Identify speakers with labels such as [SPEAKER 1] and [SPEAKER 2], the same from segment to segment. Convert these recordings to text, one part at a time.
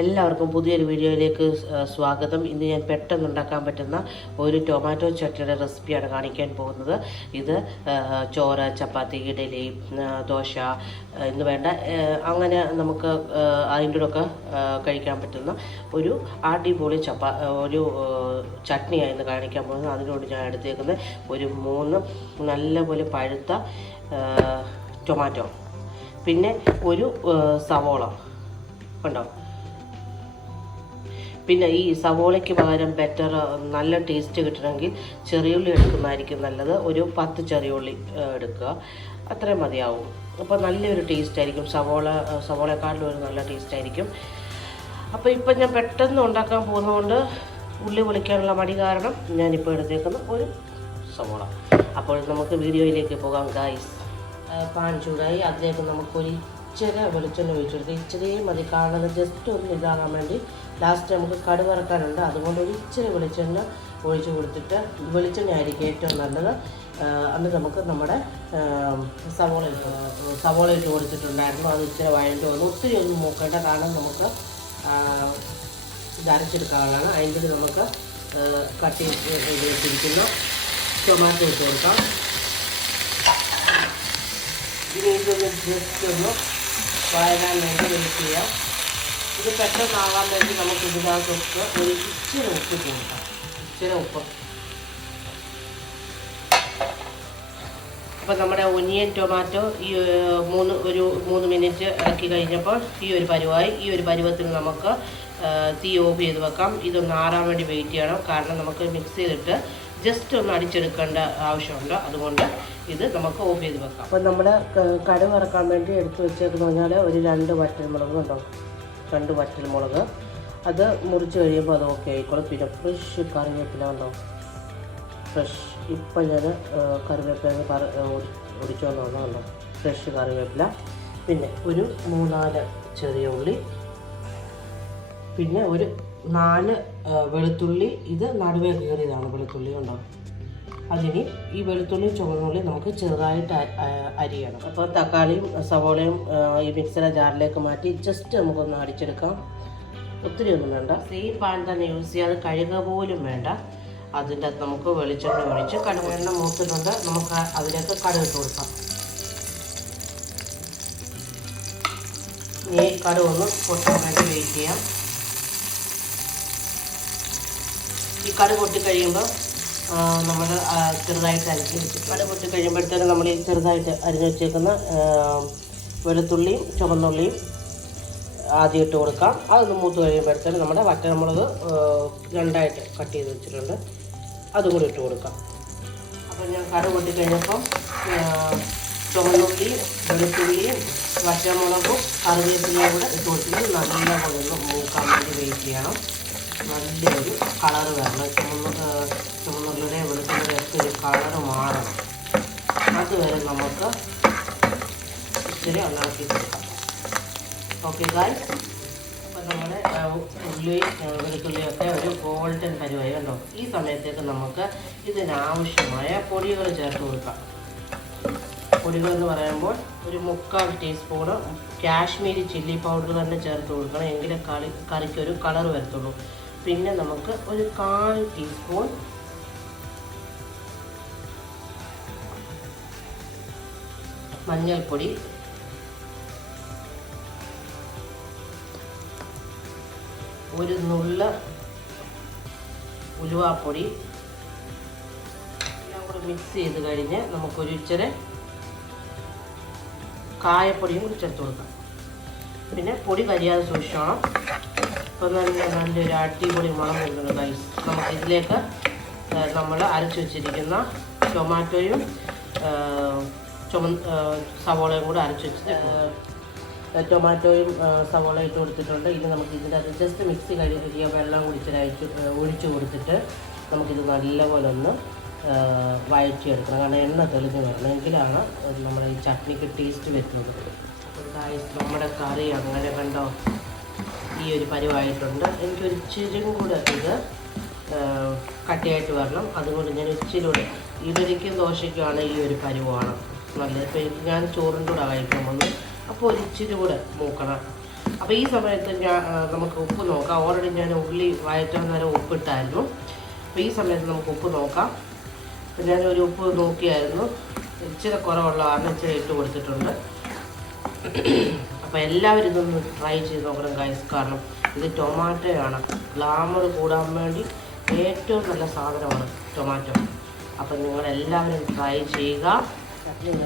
[SPEAKER 1] എല്ലാവർക്കും പുതിയൊരു വീഡിയോയിലേക്ക് സ്വാഗതം. ഇന്ന് ഞാൻ പെട്ടെന്ന് ഉണ്ടാക്കാൻ പറ്റുന്ന ഒരു ടൊമാറ്റോ ചട്ടിയുടെ റെസിപ്പിയാണ് കാണിക്കാൻ പോകുന്നത്. ഇത് ചോറ് ചപ്പാത്തി ഇഡലി ദോശ എന്ന് വേണ്ട അങ്ങനെ നമുക്ക് അതിന്റെ ഒക്കെ കഴിക്കാൻ പറ്റുന്ന ഒരു അടിപൊളി ചപ്പാ ഒരു ചട്നിയായിരുന്നു കാണിക്കാൻ പോകുന്നത്. അതിനോട് ഞാൻ എടുത്തേക്കുന്നത് ഒരു മൂന്ന് നല്ലപോലെ പഴുത്ത ടൊമാറ്റോ. പിന്നെ ഒരു സവോള. കണ്ടോ? പിന്നെ ഈ സവോളയ്ക്ക് പകരം ബെറ്റർ നല്ല ടേസ്റ്റ് കിട്ടണമെങ്കിൽ ചെറിയുള്ളി എടുക്കുന്നതായിരിക്കും നല്ലത്. ഒരു പത്ത് ചെറിയുള്ളി എടുക്കുക. അത്രയും മതിയാവും. അപ്പോൾ നല്ലൊരു ടേസ്റ്റ് ആയിരിക്കും. സവോള സവോളക്കാട്ടിലും ഒരു നല്ല ടേസ്റ്റ് ആയിരിക്കും. അപ്പോൾ ഇപ്പം ഞാൻ പെട്ടെന്ന് ഉണ്ടാക്കാൻ പോകുന്നതുകൊണ്ട് ഉള്ളി പൊളിക്കാനുള്ള മടി കാരണം ഞാനിപ്പോൾ എടുത്തേക്കുന്ന ഒരു സവോള. അപ്പോൾ നമുക്ക് വീഡിയോയിലേക്ക് പോകാം ഗായ്സ് പാൻ ചൂടായി. അതിലേക്ക് നമുക്കൊരു ഇച്ചിരി വെളിച്ചെണ്ണ ഒഴിച്ചെടുത്ത് ഇച്ചിരി മതി. കാണുന്നത് ജസ്റ്റ് ഒന്ന് ഇതാകാൻ വേണ്ടി ലാസ്റ്റ് നമുക്ക് കടുവറക്കാനുണ്ട് അതുകൊണ്ട് ഒരു ഇച്ചിരി വെളിച്ചെണ്ണ ഒഴിച്ചു കൊടുത്തിട്ട് വെളിച്ചെണ്ണ ആയിരിക്കും ഏറ്റവും നല്ലത്. അന്ന് നമുക്ക് നമ്മുടെ സവോള സവോള ഇട്ട് കൊടുത്തിട്ടുണ്ടായിരുന്നു. അത് ഇച്ചിരി വഴണ്ട് വന്നു. ഒത്തിരി ഒന്നും മൂക്കേണ്ട കാരണം നമുക്ക് ഇതരച്ചെടുക്കാനുള്ളതാണ് അതിന്റെ നമുക്ക് കട്ടി കട്ട് ടൊമാറ്റോ ഇട്ട് കൊടുക്കാം. ഇനി ഇതൊന്ന് ജസ്റ്റ് ഒന്ന് വഴരാൻ വേണ്ടി വെയിറ്റ് ചെയ്യാം. ഇത് പെട്ടെന്നാവാൻ വേണ്ടി നമുക്ക് ഇതിനകത്തൊക്കെ ഒരു ഇച്ചിരി ഉപ്പ് കൊടുക്കാം ഇച്ചിരി ഉപ്പ്. അപ്പം നമ്മുടെ ഒനിയൻ ടൊമാറ്റോ ഈ മൂന്ന് ഒരു മൂന്ന് മിനിറ്റ് ഇറക്കി കഴിഞ്ഞപ്പോൾ ഈ ഒരു പരുവായി. ഈ ഒരു പരുവത്തിൽ നമുക്ക് തീ ഓഫ് ചെയ്ത് വെക്കാം. ഇതൊന്ന് ആറാൻ വേണ്ടി വെയിറ്റ് ചെയ്യണം. കാരണം നമുക്ക് മിക്സ് ചെയ്തിട്ട് ജസ്റ്റ് ഒന്ന് അടിച്ചെടുക്കേണ്ട ആവശ്യമുണ്ട്. അതുകൊണ്ട് ഇത് നമുക്ക് ഓഫ് ചെയ്ത് വെക്കാം. അപ്പോൾ നമ്മുടെ കടുക് ഇറക്കാൻ വേണ്ടി എടുത്ത് വെച്ചേക്കെന്ന് പറഞ്ഞാൽ ഒരു രണ്ട് വറ്റൽമുളക് കണ്ടോ? രണ്ട് വറ്റൽമുളക് അത് മുറിച്ച് കഴിയുമ്പോൾ അത് ഓക്കെ ആയിക്കോളും. പിന്നെ ഫ്രഷ് കറിവേപ്പില ഉണ്ടോ ഫ്രഷ് ഇപ്പം ഞാൻ കറിവേപ്പില കറി ഒടിച്ചു ഒടിച്ചോണ്ട് വന്നതുണ്ടോ ഫ്രഷ് കറിവേപ്പില. പിന്നെ ഒരു മൂന്നാൽ ചെറിയ ഉള്ളി. പിന്നെ ഒരു നാല് വെളുത്തുള്ളി. ഇത് നടുവേ കയറിയതാണ് വെളുത്തുള്ളി ഉണ്ടോ അതിന് ഈ വെളുത്തുള്ളി ചുവന്നുള്ളി നമുക്ക് ചെറുതായിട്ട് അരിയണം. അപ്പോൾ തക്കാളിയും സവോളയും ഈ മിക്സിയുടെ ജാറിലേക്ക് മാറ്റി ജസ്റ്റ് നമുക്കൊന്ന് അടിച്ചെടുക്കാം. ഒത്തിരി ഒന്നും വേണ്ട. സെയിം പാൻ തന്നെ യൂസ് ചെയ്യാതെ കഴുക പോലും വേണ്ട. അതിന്റെ അകത്ത് നമുക്ക് വെളിച്ചെണ്ണ ഒഴിച്ച് കടുക് എണ്ണ മൂത്തിട്ടുണ്ട്. നമുക്ക് അതിലേക്ക് കടുക് ഇട്ട് കൊടുക്കാം. ഈ കടുവൊന്ന് പൊട്ടാൻ വേണ്ടി വെയിറ്റ് ചെയ്യാം. ഈ കട പൊട്ടി കഴിയുമ്പോൾ നമ്മൾ ചെറുതായിട്ട് അരിഞ്ഞ് വെച്ചു കട പൊട്ടി കഴിയുമ്പോഴത്തേനും നമ്മൾ ഈ ചെറുതായിട്ട് അരിഞ്ഞ് വെച്ചേക്കുന്ന വെളുത്തുള്ളിയും ചുവന്നുള്ളിയും ആദ്യം ഇട്ട് കൊടുക്കാം. അതൊന്ന് മൂത്ത് കഴിയുമ്പോഴത്തേനും നമ്മുടെ വറ്റൽമുളക് ആ, രണ്ടായിട്ട് കട്ട് ചെയ്ത് വെച്ചിട്ടുണ്ട്. അതും കൂടി ഇട്ട് കൊടുക്കാം. അപ്പോൾ ഞാൻ കട പൊട്ടി കഴിഞ്ഞപ്പം ചുവന്നുള്ളിയും വെളുത്തുള്ളിയും വറ്റമുളകും കറിവേപ്പിലയും കൂടെ ഇട്ട് കൊടുത്തിട്ട് നല്ല ഒന്ന് മൂക്കാൻ വേണ്ടി വെയിറ്റ് ചെയ്യണം. നല്ലൊരു കളർ വരണം ചുമന്ന ചുമന്നുള്ളിലെ ഒക്കെ ഒരു കളറ് മാറണം. അതുവരെ നമുക്ക് ഇച്ചിരി ഒന്നിറക്കി കൊടുക്കാം. ഓക്കെ ഗായ് അപ്പോൾ നമ്മുടെ ഉള്ളി വെളുത്തുള്ളിയൊക്കെ ഒരു ഗോൾഡൻ പരുവായി കണ്ടോ? ഈ സമയത്തേക്ക് നമുക്ക് ഇതിനാവശ്യമായ പൊടികൾ ചേർത്ത് കൊടുക്കാം. പൊടികൾ എന്ന് പറയുമ്പോൾ ഒരു മുക്കാൽ ടീസ്പൂണ് കാശ്മീരി ചില്ലി പൗഡർ തന്നെ ചേർത്ത് കൊടുക്കണം. എങ്കിലേ കളി കറിക്കൊരു കളർ വരത്തുള്ളൂ. പിന്നെ നമുക്ക് ഒരു കാൽ ടീസ്പൂൺ മഞ്ഞൾപ്പൊടി. ഒരു നുള്ള ഉലുവാപ്പൊടി. എല്ലാം കൂടെ മിക്സ് ചെയ്ത് കഴിഞ്ഞ് നമുക്കൊരു ഇച്ചിരി കായപ്പൊടിയും കൂടി ചേർത്ത് കൊടുക്കാം. പിന്നെ പൊടി കരിയാതെ സൂക്ഷിക്കണം ഇപ്പം നല്ല നല്ലൊരു അടിപൊളി മണം വരുന്നുണ്ട് ഗൈസ് നമുക്ക് ഇതിലേക്ക് നമ്മൾ അരച്ചു വെച്ചിരിക്കുന്ന ടൊമാറ്റോയും ചുമ സവോളയും കൂടെ അരച്ച് വെച്ചിട്ട് ടൊമാറ്റോയും സവോളയും ഇട്ട് കൊടുത്തിട്ടുണ്ട്. ഇത് നമുക്ക് ഇതിന്റെ അത് ജസ്റ്റ് മിക്സി കഴുകിയ വെള്ളം കുടിച്ചിട്ട് അയച്ച് ഒഴിച്ച് കൊടുത്തിട്ട് നമുക്കിത് നല്ലപോലെ ഒന്ന് വഴറ്റിയെടുക്കണം. കാരണം എണ്ണ തെളിഞ്ഞ് വരണം. എങ്കിലാണ് നമ്മുടെ ഈ ചട്നിക്ക് ടേസ്റ്റ് വരുന്നത്. അപ്പോൾ നമ്മുടെ കറി അങ്ങനെ കണ്ടോ? ഈ ഒരു പരിവായിട്ടുണ്ട് എനിക്കൊരു ഇച്ചിരി കൂടെ ഇത് കട്ടിയായിട്ട് വരണം. അതുകൊണ്ട് ഞാൻ ഇച്ചിരി കൂടെ ഇഡലിക്കും ദോശയ്ക്കുമാണ് ഈ ഒരു പരുവാണ് നല്ലത്. ഇപ്പോൾ എനിക്ക് ഞാൻ ചോറിന്റെ കൂടെ കഴിക്കാൻ വന്നു. അപ്പോൾ ഒരു ഇച്ചിരി കൂടെ മൂക്കണം. അപ്പോൾ ഈ സമയത്ത് ഞാൻ നമുക്ക് ഉപ്പ് നോക്കാം. ഓൾറെഡി ഞാൻ ഉള്ളി വയറ്റാൻ നേരം ഉപ്പിട്ടായിരുന്നു. അപ്പോൾ ഈ സമയത്ത് നമുക്ക് ഉപ്പ് നോക്കാം. അപ്പോൾ ഞാനൊരു ഉപ്പ് നോക്കിയായിരുന്നു. ഇച്ചിരി കുറവുള്ള കാരണം ഇച്ചിരി ഇട്ട് കൊടുത്തിട്ടുണ്ട്. അപ്പോൾ എല്ലാവരും ഇതൊന്ന് ട്രൈ ചെയ്ത് നോക്കണം ഗൈസ് കാരണം ഇത് ടൊമാറ്റോയാണ് ഗ്ലാമർ കൂടാൻ വേണ്ടി ഏറ്റവും നല്ല സാധനമാണ് ടൊമാറ്റോ അപ്പം നിങ്ങൾ എല്ലാവരും ട്രൈ ചെയ്യുക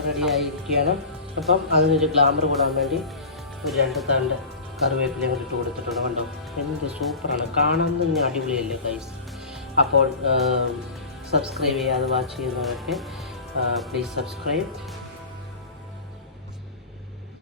[SPEAKER 1] റെഡി ആയിരിക്കുകയാണ്. അപ്പം അതിനൊരു ഗ്ലാമർ കൂടാൻ വേണ്ടി ഒരു രണ്ട് തണ്ട് കറിവേപ്പിലയും ഇട്ട് കൊടുത്തിട്ടുണ്ട്. കണ്ടോ? എന്ത് സൂപ്പറാണ് കാണാൻ തന്നെ അടിപൊളിയല്ലേ ഗൈസ് അപ്പോൾ സബ്സ്ക്രൈബ് ചെയ്യാതെ വാച്ച് ചെയ്യുന്നവരൊക്കെ പ്ലീസ് സബ്സ്ക്രൈബ്